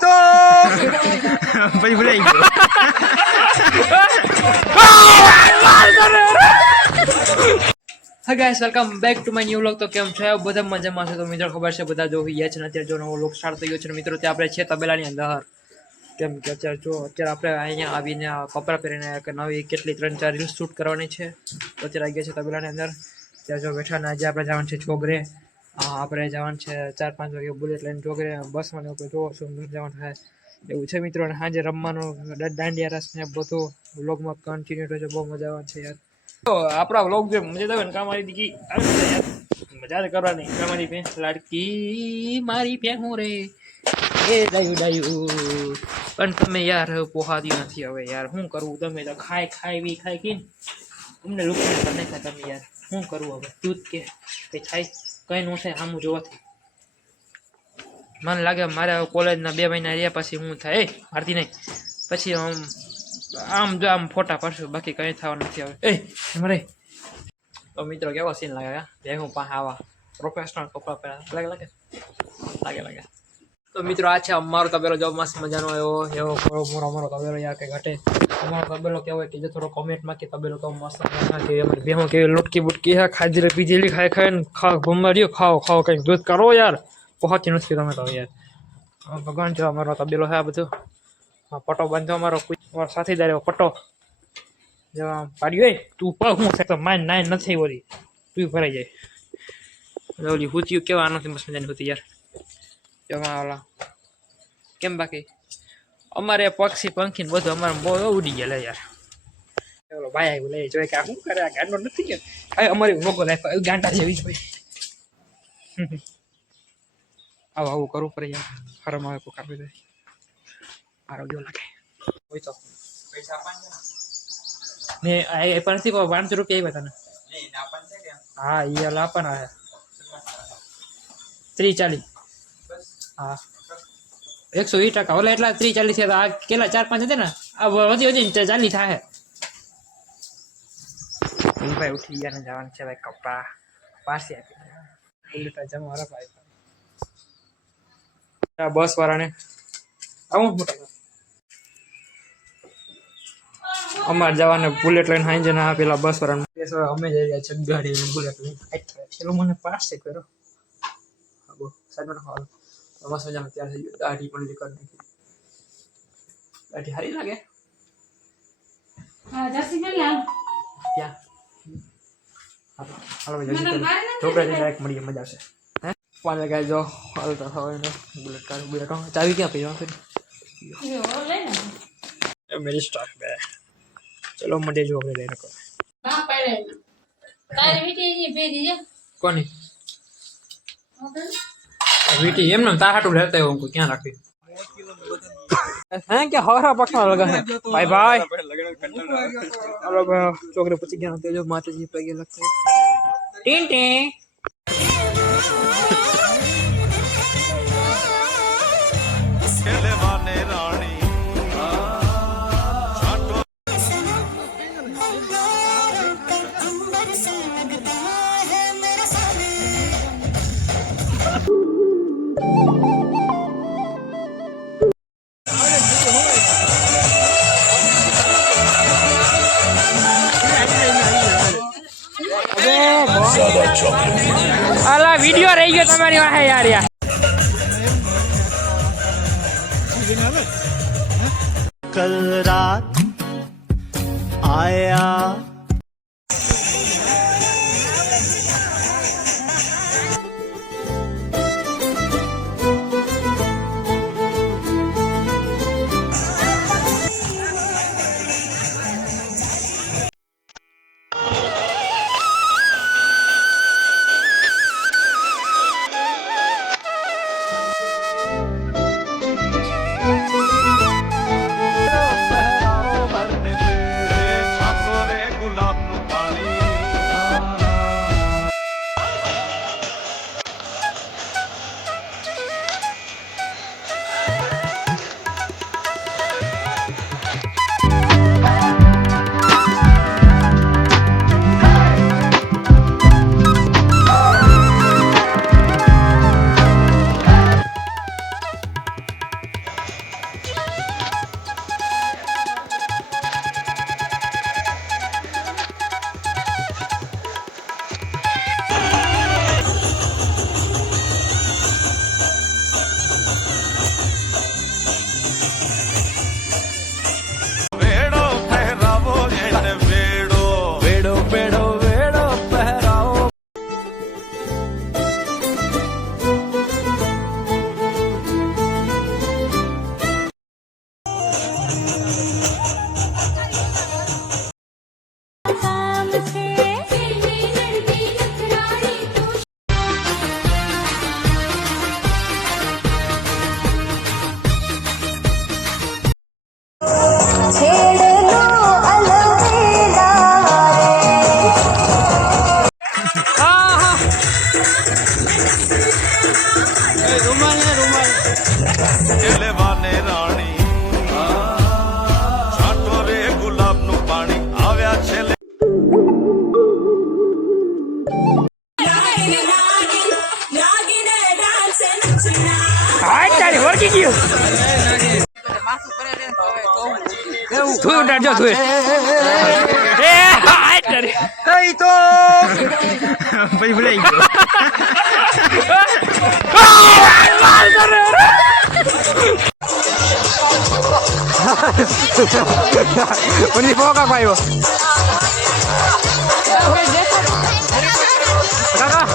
તો પછી ભૂલાઈ ગયો. હા guys, welcome back to my new vlog. તો કેમ છો બધા? મજામાં છે? તો મિત્રો ખબર છે બધા જોઈ ગયા છે ને અત્યારે જો નવો વ્લોગ સ્ટાર્ટ થઈ ગયો છે મિત્રો. ત્યાં આપણે છે તબેલાની અંદર. કેમ કે અત્યારે આપણે અહીંયા આવીને કપડાં પહેરીને નવી કેટલી 3-4 રીલ્સ શૂટ કરવાની છે. તો અત્યારે આવી ગયા છે તબેલાની અંદર. ત્યાં જો બેઠા ને આજે આપણે જવાનું છે ચોગરે. આપણે જવાનું છે 4-5 વાગે બુલેટ લઈને ચોગરે. બસમાં જોવો શું જવાનું થાય એવું છે મિત્રો. અને સાંજે રમવાનું દાંડિયા રસ ને બધું વ્લોગમાં કન્ટિન્યુ રહેશે. બહુ મજા આવવાની છે યાર. તો આપણા વ્લોગ જે મજા આવે ને કામારી દીકી મજા કરવાની. કામારી પે લાડકી મારી પે હું રે એ ડાયું ડાયું. પણ તમે યાર પોહાતી નથી હવે યાર. શું કરવું? તમે તો ખાઈ કે અમને લુકસાન કરી નાખ્યા તમે યાર. શું કરવું હવે? દૂધ કે કઈ થાય? કઈ ન થાય સામું જોવાથી. મને લાગે મારે કોલેજના 2 મહિના રહ્યા પછી શું થાય? મારતી નહીં પછી આમ જો આમ ફોટા પાડશું, બાકી કંઈ થવાનું નથી હવે. મારે તો મિત્રો કેવો સીન લાગે? હું પાસે આવા પ્રોફેશનલ કપડા પહેરા લાગે. તો મિત્રો આ છે અમારો તબેલો. જો મસ્ત મજાનો એવો અમારો તબેલો યાર કે ઘટે. અમારો તબેલો કેવો હોય કે થોડો કોમેન્ટમાં કે તબેલો તો મસ્ત કે અમારી બેહો કેવી લૂટકી બુટકી હે, ખાધી પીધેલી ખાઈ ને ખાવ કંઈક દૂધ કરો યાર. પહોંચી નથી તમે તો યાર. ભગવાન જો અમારો તબેલો છે આ બધું. પટો બાંધો અમારો સાથીદાર એવો પટો પાડ્યો. તું પગ હું છે તો માઇન નાઇન નથી ઓલી તું ભરાઈ જાય. ઓલી હુતિયું કેવા આનાથી મસ્ત મજાની હોતી યાર. એમાં ઓલા કેમ બાકી અમારે પક્ષી પંખી ને બધું અમારે બહુ ઉડી ગયા યાર. ઓલો ભાઈ આવ્યું લઈ જોઈ કે આ શું કરે? આ ગાંડો નથી કે અમારી મોકો લાઈફ ગાંડા જેવી જ ભાઈ. આવું કરવું પડે યાર. હરમ આવે કોઈ કાપી દે આરોગ્ય લાગે હોય તો પૈસા ને એ પણ 500 રૂપિયા આવ્યા તને. હા એ આપવાના છે 30-40. હા 120%. ઓલા એટલા 30-40 છે. આ કેટલા 4-5 હતા ને? આ વધી 40 થાય. ભાઈ ઉઠી ગયા ને જવાનું છે ભાઈ. કપડા પાછી આપી જમવા ભાઈ. બસ વાળાને આવું અમારે જવાને બુલેટ લઈને હાઈ ના પેલા બસ વાળા અમે જઈ રહ્યા છે ગાડી લઈને બુલેટ લઈને. મને પાસ છે કર્યો મસ્ત મજામાં તૈયાર થઈ ગયો. દાઢી પણ કરી નાખી. દાઢી સારી લાગે. ડાયરેક્ટ મળીએ. મજા આવશે. 5 વાગ્યા જો હાલતા થવાય બુલેટ કાર બુલેટ ચાવી ક્યાં પી મેરી સ્ટાર્ટ બે. ચલો મંડે જો આપણે લઈને કોની વીટી એમને તાર હાટું લેતા હું ક્યાં રાખી હે કે હરા પક્ષમાં લગા હે ભાઈ હાલો ભાઈ છોકરે પછી ગયા તેજો માતાજી પગે લખે ટીન ટીન. અલા વિડિયો રહી ગયો તમારી વાહે યાર. कल रात आया લેવાને રાણી છાંટો રે ગુલાબનું પાણી આવ્યા છે હાય તારી વળગી ગયો તું ઉડાડજો તું એ હાય તારી કઈ તો પછી ભૂલાઈ ગયો પછી પોકા પાયો કાકા